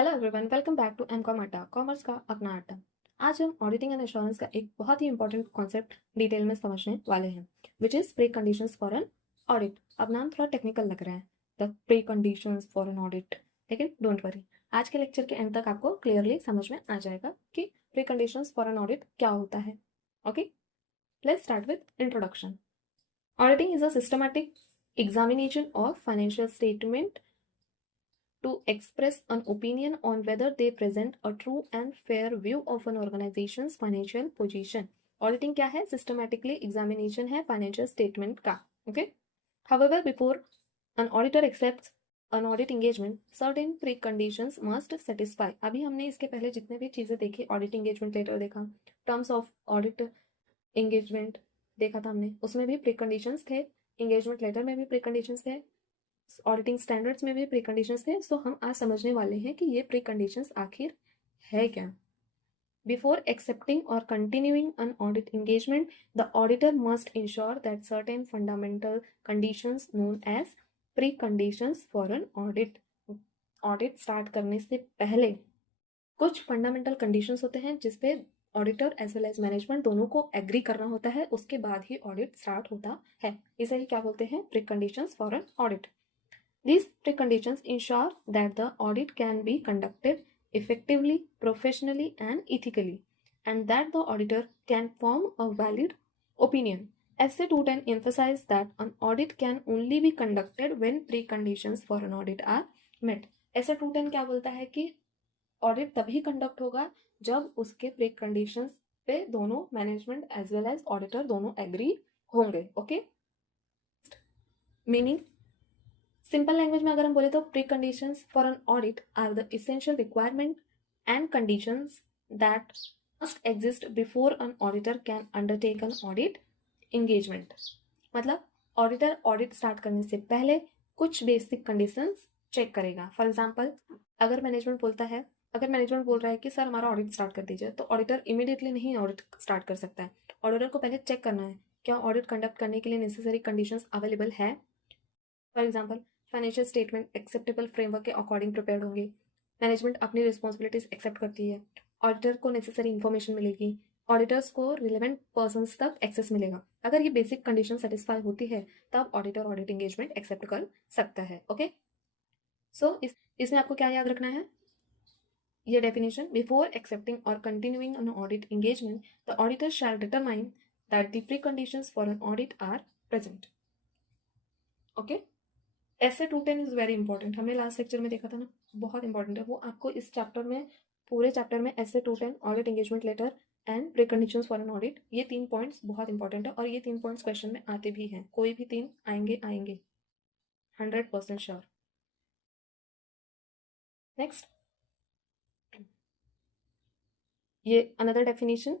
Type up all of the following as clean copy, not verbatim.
Hello everyone, welcome back to MCom अड्डा, commerce का अपना अड्डा। आज हम ऑडिटिंग एंड एश्योरेंस का एक बहुत ही इंपॉर्टेंट कॉन्सेप्ट डिटेल में समझने वाले हैं, which is pre conditions for an audit. अब नाम थोड़ा टेक्निकल लग रहा है, the pre conditions for an audit, लेकिन डोंट वरी, आज के लेक्चर के एंड तक आपको क्लियरली समझ में आ जाएगा कि pre conditions for an audit क्या होता है। Okay, let's start with introduction. Auditing is a systematic examination of financial statement to express an opinion on whether they present a true and fair view of an organization's financial position. Auditing क्या है? Systematically examination है financial statement का. Okay. However, before an auditor accepts an audit engagement, certain preconditions must satisfy. अभी हमने इसके पहले जितने भी चीजें देखी, audit engagement letter देखा, terms of audit engagement देखा था हमने, उसमें भी preconditions थे, engagement letter में भी preconditions थे, ऑडिटिंग स्टैंडर्ड्स में भी प्री कंडीशंस थे। सो हम आज समझने वाले हैं कि ये प्री कंडीशंस आखिर है क्या। बिफोर एक्सेप्टिंग और continuing an audit engagement, the auditor must ensure that certain fundamental conditions known as pre conditions for an audit. Audit start करने से पहले कुछ फंडामेंटल कंडीशंस होते हैं जिसपे auditor as well as management दोनों को एग्री करना होता है, उसके बाद ही ऑडिट स्टार्ट होता है। इसे ही क्या बोलते हैं? Pre conditions for an audit. These preconditions ensure that the audit can be conducted effectively, professionally, and ethically, and that the auditor can form a valid opinion. SA 210 emphasizes that an audit can only be conducted when preconditions for an audit are met. SA 210 क्या बोलता है कि ऑडिट तभी कंडक्ट होगा जब उसके preconditions पे दोनों management as well as auditor दोनों एग्री होंगे। ओके, मीनिंग सिंपल लैंग्वेज में अगर हम बोले तो pre conditions for an audit are the essential requirement and conditions that must exist before an auditor can undertake an audit engagement. मतलब auditor audit start करने से पहले कुछ बेसिक कंडीशंस चेक करेगा। फॉर एग्जांपल, अगर मैनेजमेंट बोल रहा है कि सर हमारा ऑडिट स्टार्ट कर दीजिए, तो ऑडिटर इमीडिएटली नहीं ऑडिट स्टार्ट कर सकता है। ऑडिटर को पहले चेक करना है क्या ऑडिट कंडक्ट करने के लिए नेसेसरी कंडीशंस अवेलेबल है। For example, financial statement acceptable framework के अकॉर्डिंग प्रिपेयर्ड होंगे, मैनेजमेंट अपनी रिस्पॉन्सिबिलिटीज एक्सेप्ट करती है, ऑडिटर को नेसेसरी इन्फॉर्मेशन मिलेगी, ऑडिटर्स को रिलेवेंट पर्सन्स तक एक्सेस मिलेगा। अगर ये बेसिक कंडीशन सेटिस्फाई होती है तब ऑडिटर ऑडिट एंगेजमेंट एक्सेप्ट कर सकता है। ओके, सो इसमें आपको क्या याद रखना है? ये डेफिनेशन, बिफोर एक्सेप्टिंग और continuing an audit engagement, the auditor shall determine that the pre conditions for an audit are present. Okay, SA 210 is very important. हमने लास्ट लेक्चर में देखा था ना, बहुत इंपॉर्टेंट है वो। आपको इस चैप्टर में, पूरे चैप्टर में SA 210, audit engagement letter and preconditions for an audit, ये 3 पॉइंट्स बहुत इंपॉर्टेंट है और ये 3 पॉइंट्स क्वेश्चन में आते भी हैं। कोई भी 3 आएंगे 100% श्योर। नेक्स्ट, ये another definition.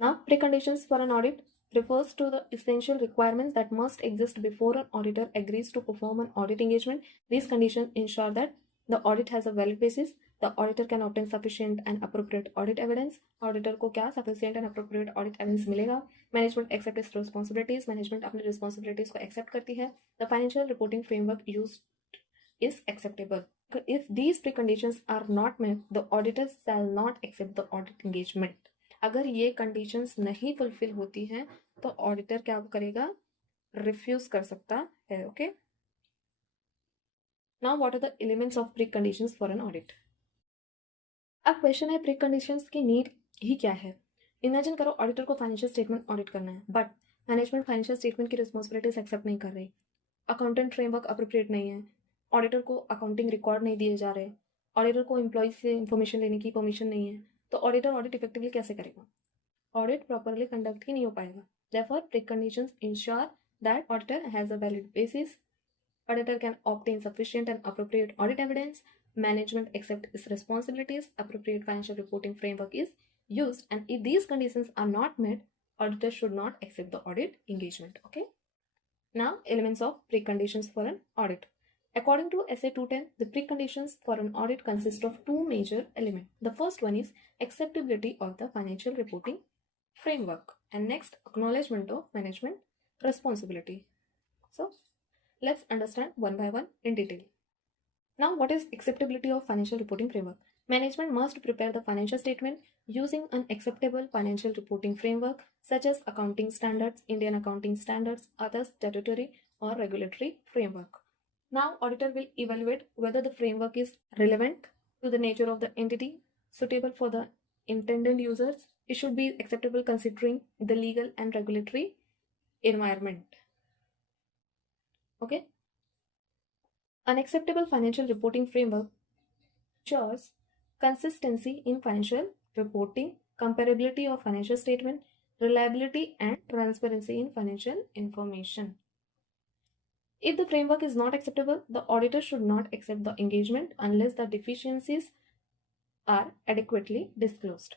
Now preconditions for an audit refers to the essential requirements that must exist before an auditor agrees to perform an audit engagement. These conditions ensure that the audit has a valid basis, the auditor can obtain sufficient and appropriate audit evidence. Auditor को क्या sufficient and appropriate audit evidence मिलेगा? Management accept its responsibilities, management अपनी responsibilities को accept करती है. The financial reporting framework used is acceptable. If these preconditions are not met, the auditor shall not accept the audit engagement. अगर ये कंडीशंस नहीं फुलफिल होती हैं तो ऑडिटर क्या करेगा? रिफ्यूज कर सकता है। Okay, now what are the elements of pre conditions for an audit. अब क्वेश्चन है, प्री कंडीशंस की नीड ही क्या है? इमेजिन करो ऑडिटर को फाइनेंशियल स्टेटमेंट ऑडिट करना है, बट मैनेजमेंट फाइनेंशियल स्टेटमेंट की रिस्पॉन्सिबिलिटीज एक्सेप्ट नहीं कर रही, अकाउंटेंट फ्रेमवर्क अप्रोप्रिएट नहीं है, ऑडिटर को अकाउंटिंग रिकॉर्ड नहीं दिए जा रहे, ऑडिटर को एम्प्लॉय से इंफॉर्मेशन लेने की परमिशन नहीं है, तो ऑडिटर ऑडिट इफेक्टिवली कैसे करेगा? ऑडिट प्रॉपरली कंडक्ट ही नहीं हो पाएगा। Therefore, preconditions ensure that auditor has a valid basis, auditor can obtain sufficient and appropriate audit evidence, management accept its responsibilities, appropriate financial reporting framework is used, and if these conditions are not met, auditor should not accept the audit engagement. Okay. Now, elements of preconditions for an audit. According to SA 210, the preconditions for an audit consist of 2 major elements. The first one is acceptability of the financial reporting framework, and next, acknowledgement of management responsibility. So let's understand one by one in detail. Now, what is acceptability of financial reporting framework? Management must prepare the financial statement using an acceptable financial reporting framework such as accounting standards, Indian accounting standards, other statutory or regulatory framework. Now, auditor will evaluate whether the framework is relevant to the nature of the entity, suitable for the intended users. It should be acceptable considering the legal and regulatory environment. Okay. An acceptable financial reporting framework ensures consistency in financial reporting, comparability of financial statement, reliability and transparency in financial information. If the framework is not acceptable, the auditor should not accept the engagement unless the deficiencies are adequately disclosed.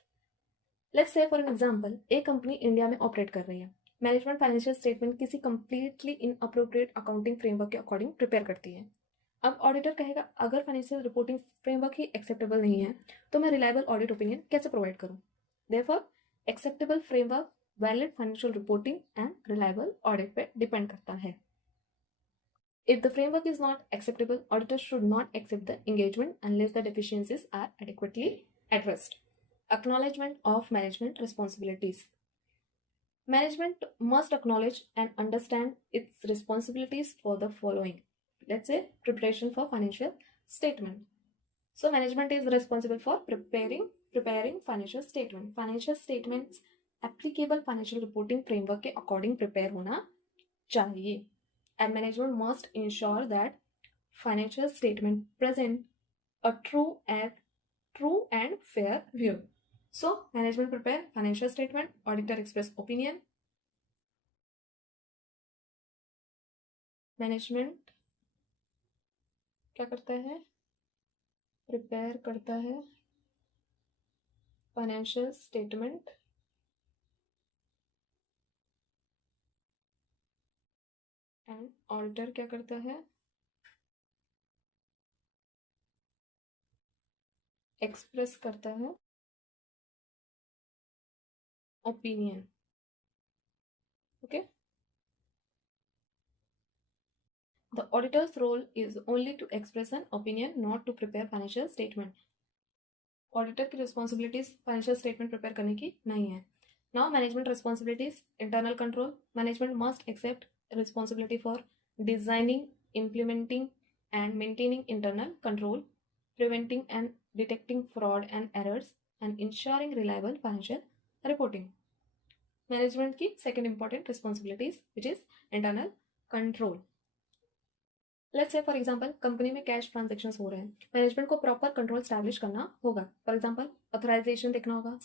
Let's say for an example, एक company India में ऑपरेट कर रही है. Management financial statement किसी completely inappropriate accounting framework के according prepare करती है. अब ऑडिटर कहेगा अगर फाइनेंशियल रिपोर्टिंग फ्रेमवर्क ही एक्सेप्टेबल नहीं है तो मैं रिलायबल ऑडिट ओपिनियन कैसे प्रोवाइड करूं. Therefore acceptable framework valid financial reporting and reliable audit पे डिपेंड करता है. If the framework is not acceptable, auditors should not accept the engagement unless the deficiencies are adequately addressed. Acknowledgement of management responsibilities. Management must acknowledge and understand its responsibilities for the following. Let's say preparation for financial statement. So management is responsible for preparing financial statement. Financial statements applicable financial reporting framework के according prepare होना चाहिए. And management must ensure that financial statement present a true and fair view. So management prepare financial statement, auditor express opinion. Management क्या करता है? प्रिपेयर करता है financial statement and auditor क्या करता है? एक्सप्रेस करता है opinion. Okay. The auditor's role is only to express an opinion, not to prepare financial statement. Auditor की रिस्पॉन्सिबिलिटीज फाइनेंशियल स्टेटमेंट प्रिपेयर करने की नहीं है. Now management responsibilities. Internal control. Management must accept responsibility for designing, implementing and maintaining internal control, preventing and detecting fraud and errors and ensuring reliable financial reporting. Management की second important responsibilities which is internal control. Let's say for example company में cash transactions हो रहे हैं. मैनेजमेंट को proper control establish करना होगा. For example authorization देखना होगा,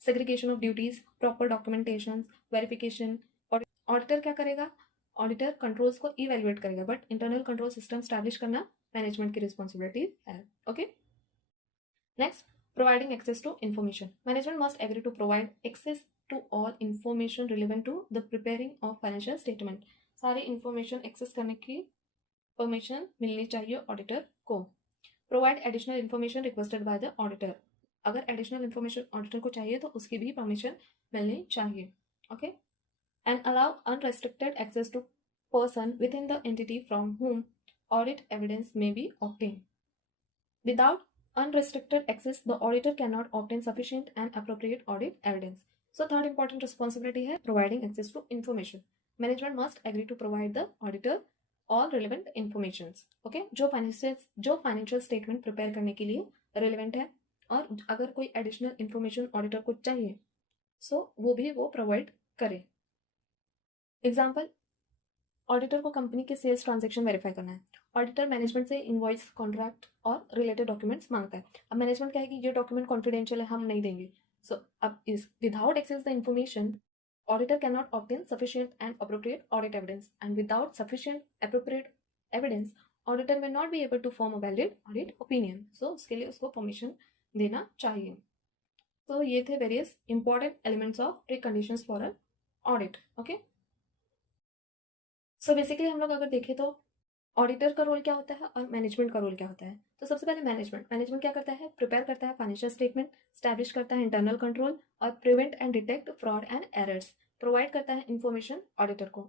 segregation of duties, proper documentation, verification. Auditor क्या करेगा? ऑडिटर कंट्रोल्स को इवेल्युएट करेगा but internal control system establish करना मैनेजमेंट की रिस्पॉन्सिबिलिटी है. Okay. Next, providing access to information. Management must agree to provide access to all information relevant to the preparing of financial statement. सारी information access करने की permission मिलनी चाहिए auditor को. Provide additional information requested by the auditor. अगर additional information auditor को चाहिए तो उसकी भी परमिशन मिलनी चाहिए. Okay. And allow unrestricted access to person within the entity from whom audit evidence may be obtained. Without unrestricted access, the auditor cannot obtain sufficient and appropriate audit evidence. So third important responsibility है providing access to information. Management must agree to provide the auditor all relevant informations. Okay, जो financial statement prepare करने के लिए relevant है और अगर कोई additional information auditor को चाहिए so वो भी वो provide करे. एग्जाम्पल, ऑडिटर को कंपनी के सेल्स ट्रांजैक्शन वेरीफाई करना है. ऑडिटर मैनेजमेंट से इनवॉइस, कॉन्ट्रैक्ट और रिलेटेड डॉक्यूमेंट्स मांगता है. अब मैनेजमेंट कहेगी ये डॉक्यूमेंट कॉन्फिडेंशियल है, हम नहीं देंगे. सो अब इस without access the information auditor can not obtain sufficient and appropriate audit evidence and without sufficient appropriate evidence auditor may not be able to form a valid audit opinion. So उसके लिए उसको permission देना चाहिए. तो ये थे various important elements of pre conditions for a audit. Okay. So basically हम लोग अगर देखें तो ऑडिटर का रोल क्या होता है और मैनेजमेंट का रोल क्या होता है. तो सबसे पहले मैनेजमेंट क्या करता है? प्रिपेयर करता है फाइनेंशियल स्टेटमेंट, स्टैब्लिश करता है इंटरनल कंट्रोल और prevent and detect fraud and errors. Provide करता है इंफॉर्मेशन ऑडिटर को.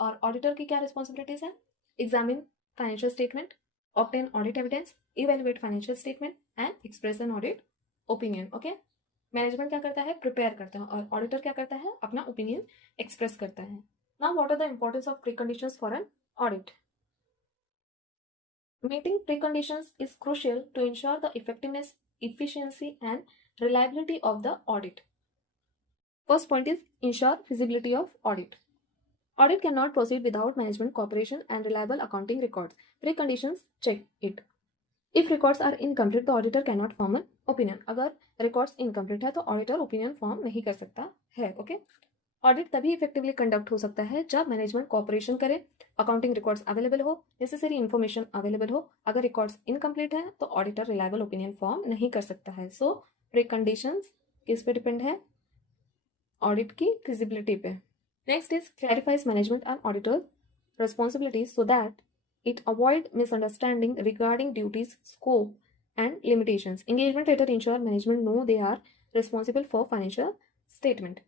और ऑडिटर की क्या रिस्पॉन्सिबिलिटीज है? Examine financial statement, obtain audit evidence, evaluate financial statement and express an audit opinion. Okay, management क्या करता है, प्रिपेयर करता है, और ऑडिटर क्या करता है, अपना ओपिनियन एक्सप्रेस करता है. Now what are the importance of preconditions for an audit? Meeting preconditions is crucial to ensure the effectiveness, efficiency and reliability of the audit. First point is ensure feasibility of audit. Audit cannot proceed without management cooperation and reliable accounting records. Preconditions check it. If records are incomplete, the auditor cannot form an opinion. अगर records incomplete है तो auditor opinion form नहीं कर सकता है. Okay? Audit तभी effectively conduct हो सकता है जब मैनेजमेंट कोऑपरेशन करे, अकाउंटिंग रिकॉर्ड्स अवेलेबल हो, नेसेसरी इन्फॉर्मेशन अवेलेबल हो. अगर रिकॉर्ड्स इनकम्प्लीट है तो ऑडिटर रिलायबल ओपिनियन फॉर्म नहीं कर सकता है. सो प्रीकंडीशंस किस पे डिपेंड है? ऑडिट की फिजिबिलिटी पे. Next is clarifies management and auditor responsibilities so that it avoid misunderstanding regarding duties, scope, and limitations. Engagement letter ensure management know they are responsible for financial statement.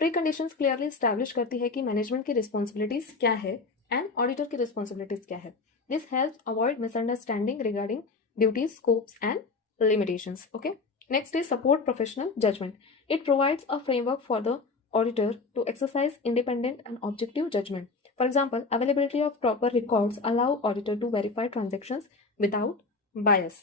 Preconditions clearly establish करती है कि मैनेजमेंट की रिस्पॉन्सिबिलिटीज क्या है and auditor की रिस्पॉन्सिबिलिटीज क्या है. This helps avoid misunderstanding regarding duties, scopes and limitations. Okay, next is support professional judgment. It provides a framework for the auditor to exercise independent and objective judgment. For example, availability of proper records allow auditor to verify transactions without bias.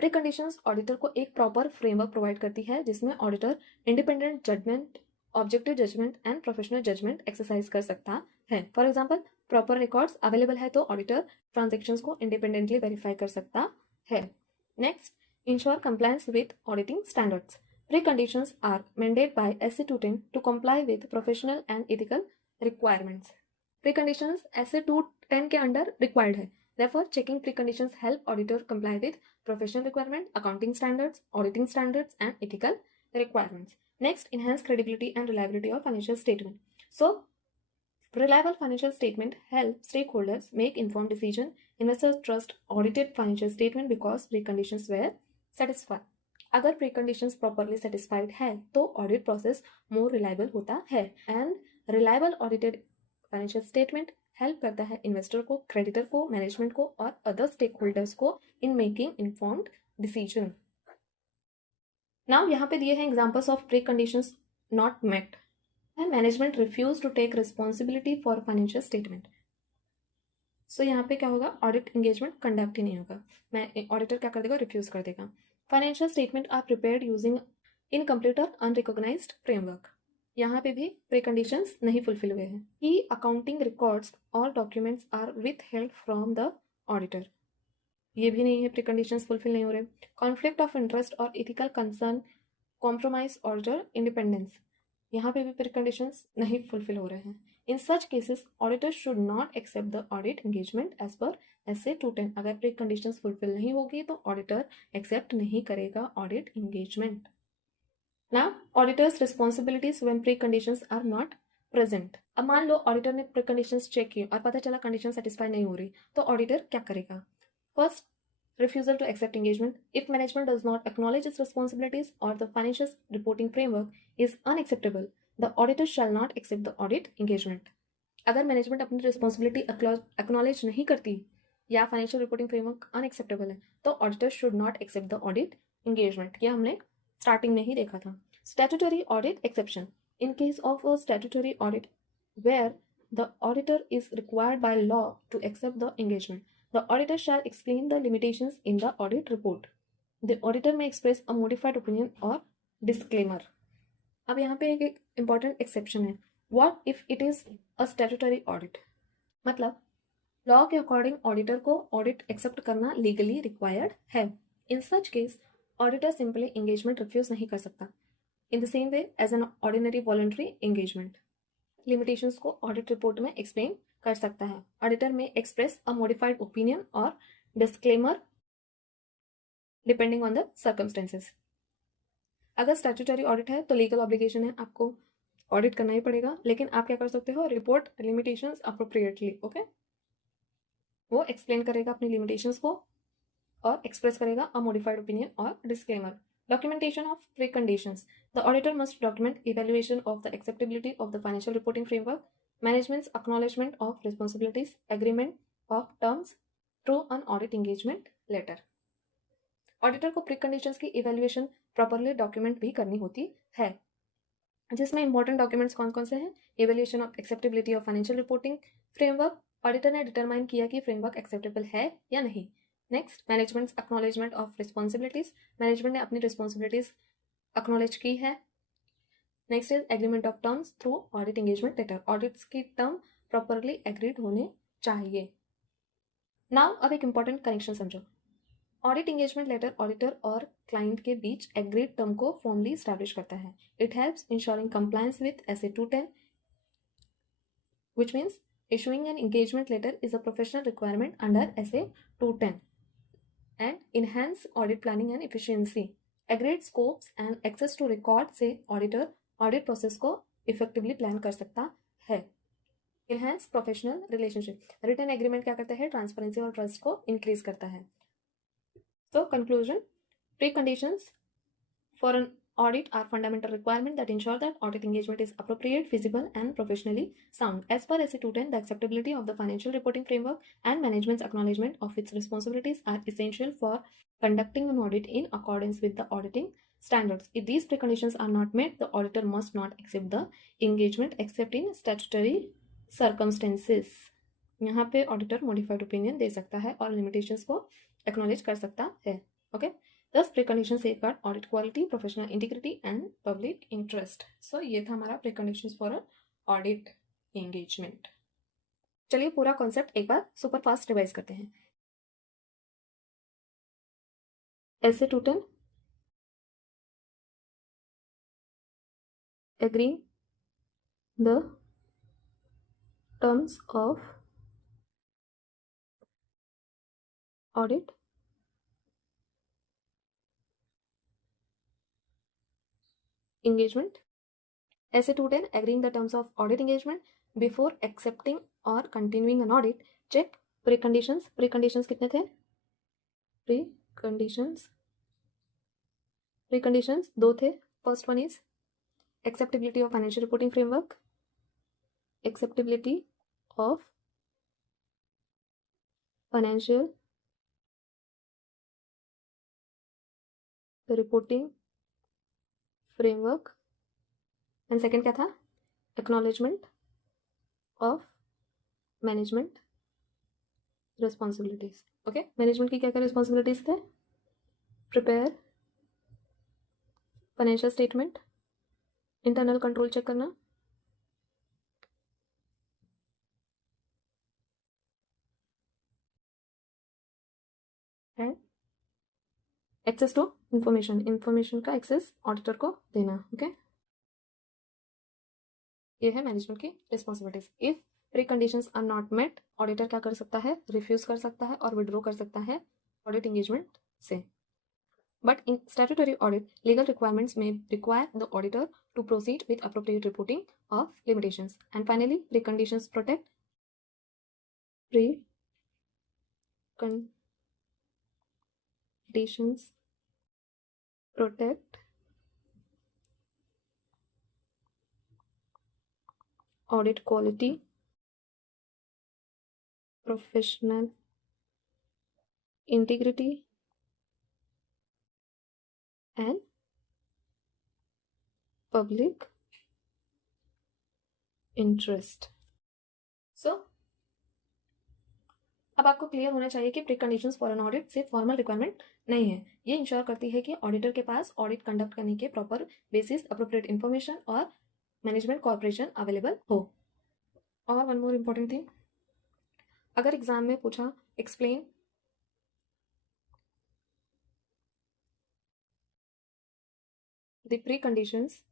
Preconditions auditor को एक proper framework provide करती है जिसमें auditor independent judgement, objective judgement and professional judgement exercise कर सकता है. For example, proper records available है तो ऑडिटर ट्रांजेक्शंस को इंडिपेंडेंटली वेरीफाई कर सकता है. Next, ensure compliance with auditing standards. Preconditions are mandated by SC 210 to comply with professional and ethical requirements. Preconditions SC 210 के अंडर रिक्वायर्ड है. Therefore, checking preconditions help auditor comply with professional requirement, accounting standards, auditing standards, and ethical requirements. Next, enhance credibility and reliability of financial statement. So, reliable financial statement help stakeholders make informed decision. Investors trust audited financial statement because preconditions were satisfied. अगर preconditions properly satisfied है तो audit process more reliable होता है. And reliable audited financial statement help करता है इन्वेस्टर को, क्रेडिटर को, मैनेजमेंट को और अदर स्टेक होल्डर्स को in making informed decision. Now यहाँ पे दिए हैं examples of pre conditions not met. Management refuse to take responsibility for financial statement. So यहाँ पे क्या होगा, ऑडिट एंगेजमेंट कंडक्ट ही नहीं होगा. मैं ऑडिटर क्या कर देगा, रिफ्यूज कर देगा. Financial statement are prepared using incomplete और अनरिकॉग्नाइज्ड फ्रेमवर्क. यहाँ पे भी प्रीकंडीशंस नहीं फुलफिल हुए हैं. कि अकाउंटिंग रिकॉर्ड्स और documents are with help from the auditor. ये भी नहीं है, प्रीकंडीशंस फुलफिल नहीं हो रहे. कॉन्फ्लिक्ट ऑफ इंटरेस्ट और ethical concern compromise auditor independence. यहाँ पे भी प्रीकंडीशंस नहीं फुलफिल हो रहे हैं. In such cases auditor should not accept the audit engagement as per SC 210. अगर प्रीकंडीशंस फुलफिल नहीं होगी तो ऑडिटर एक्सेप्ट नहीं करेगा audit engagement. Now, auditor's responsibilities when preconditions are not present. अब मान लो ऑडिटर ने preconditions चेक की और पता चला कंडीशन सेटिस्फाई नहीं हो रही तो ऑडिटर क्या करेगा? First, refusal to accept engagement. If management does not acknowledge its responsibilities or the financial reporting framework is unacceptable, the auditor shall not accept the audit engagement. अगर मैनेजमेंट अपनी रिस्पॉन्सिबिलिटी एक्नॉलेज नहीं करती या फाइनेंशियल रिपोर्टिंग फ्रेमवर्क अनएक्सेप्टेबल है तो auditor should not accept the audit engagement. यह हमने starting में ही देखा था. Statutory audit exception. In case of a statutory audit where the auditor is required by law to accept the engagement, the auditor shall explain the limitations in the audit report. The auditor may express a modified opinion और डिस्क्लेमर. अब यहाँ पे एक important exception है. What if it is a statutory audit? मतलब law के according auditor को audit accept करना लीगली रिक्वायर्ड है. In such case auditor simply engagement refuse नहीं कर सकता. In the same way as an ordinary voluntary engagement. Limitations को audit report में एक्सप्लेन कर सकता है. Auditor may express a modified opinion और disclaimer depending on the circumstances. अगर स्टैट्यूटरी ऑडिट है तो लीगल ऑब्लिगेशन है, आपको ऑडिट करना ही पड़ेगा. लेकिन आप क्या कर सकते हो, रिपोर्ट लिमिटेशंस अप्रोप्रिएटली. ओके, वो एक्सप्लेन करेगा अपनी लिमिटेशंस को और एक्सप्रेस करेगा अ मॉडिफाइड ओपिनियन और disclaimer. Documentation of preconditions. The auditor must document evaluation of the acceptability of the financial reporting framework, management's acknowledgement of responsibilities, agreement of terms, through an audit engagement letter. Auditor को pre conditions की evaluation properly document भी करनी होती है, जिसमें important documents कौन कौन से हैं? Evaluation of acceptability of financial reporting framework, auditor ने डिटरमाइन किया कि फ्रेमवर्क एक्सेप्टेबल है या नहीं। Next, management acknowledgement of responsibilities, management ने अपनी रिस्पॉन्सिबिलिटीज एक्नॉलेज की है। Next is agreement of terms through audit engagement letter, audits की टर्म प्रॉपरली एग्रीड होने चाहिए। नाउ अब एक इंपॉर्टेंट कनेक्शन समझो। ऑडिट एंगेजमेंट लेटर ऑडिटर और क्लाइंट के बीच एग्रीड टर्म को फॉर्मली स्टैब्लिश करता है। It helps ensuring compliance with SA 210, which means issuing an engagement letter is a professional requirement under SA 210 and enhance audit planning and efficiency. Agreed scopes and access to record से auditor audit process को effectively plan कर सकता है। Enhance professional relationship, written agreement क्या करता है? ट्रांसपेरेंसी और ट्रस्ट को इंक्रीज करता है। So conclusion, preconditions for an audit are fundamental requirement that ensure that audit engagement is appropriate, feasible and professionally sound. As per SA 210, the acceptability of the financial reporting framework and management's acknowledgement of its responsibilities are essential for conducting an audit in accordance with the auditing standards. If these preconditions are not met, the auditor must not accept the engagement except in statutory circumstances. यहाँ पे auditor modified opinion दे सकता है और लिमिटेशंस को एक्नॉलेज कर सकता है। Okay, thus precondition safeguard audit quality, professional integrity and public interest. So ये था हमारा प्रीकंडीशंस फॉर ऑडिट एंगेजमेंट। चलिए पूरा कॉन्सेप्ट एक बार सुपर फास्ट रिवाइज करते हैं। SA 210 agree the terms of audit engagement. SA 210 agreeing the terms of audit engagement before accepting or continuing an audit. Check preconditions. Preconditions कितने थे? Preconditions दो थे. First one is acceptability of financial reporting framework. Acceptability of financial reporting framework. And second क्या था? Acknowledgement of management responsibilities. Okay, management की क्या क्या responsibilities थे? Prepare financial statement, internal control check करना, and access to information का access auditor को देना। ओके, ये है मैनेजमेंट की responsibilities. If pre conditions are not met, auditor क्या कर सकता है? रिफ्यूज कर सकता है और विड्रॉ कर सकता है ऑडिट एंगेजमेंट से। But in statutory audit, legal requirements may require the auditor to proceed with appropriate reporting of limitations. And finally, preconditions protect audit quality, professional integrity and public interest. So अब आपको क्लियर होना चाहिए कि प्रीकंडीशंस for an audit सिर्फ formal requirement नहीं है, ये इंश्योर करती है कि ऑडिटर के पास ऑडिट कंडक्ट करने के प्रॉपर बेसिस, अप्रोप्रिएट इन्फॉर्मेशन और मैनेजमेंट कॉर्पोरेशन अवेलेबल हो। और वन मोर इम्पॉर्टेंट थिंग, अगर एग्जाम में पूछा explain the preconditions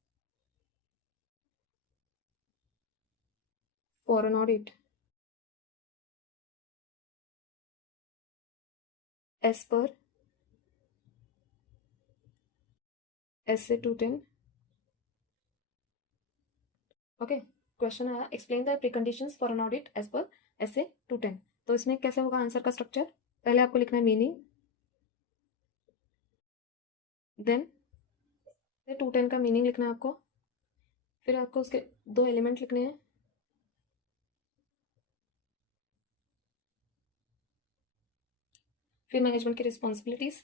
for an audit as per SA 210, okay, question आया explain the preconditions for an audit as per SA 210। तो इसमें कैसे होगा आंसर का स्ट्रक्चर? पहले आपको लिखना है मीनिंग, देन 210 का मीनिंग लिखना है आपको, फिर आपको उसके दो एलिमेंट लिखने हैं, फिर मैनेजमेंट की responsibilities,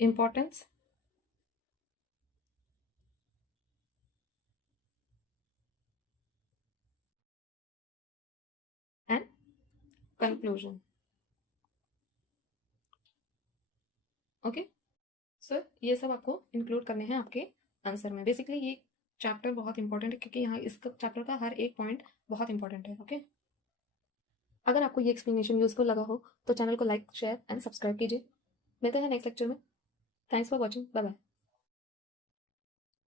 importance and conclusion. Okay, so ये सब आपको इंक्लूड करने हैं आपके आंसर में। बेसिकली ये चैप्टर बहुत इंपॉर्टेंट है क्योंकि यहाँ इस चैप्टर का हर एक पॉइंट बहुत इंपॉर्टेंट है। ओके, अगर आपको ये एक्सप्लेनेशन यूजफुल लगा हो तो चैनल को लाइक, शेयर एंड सब्सक्राइब कीजिए। मिलते हैं नेक्स्ट लेक्चर में। Thanks for watching, bye bye.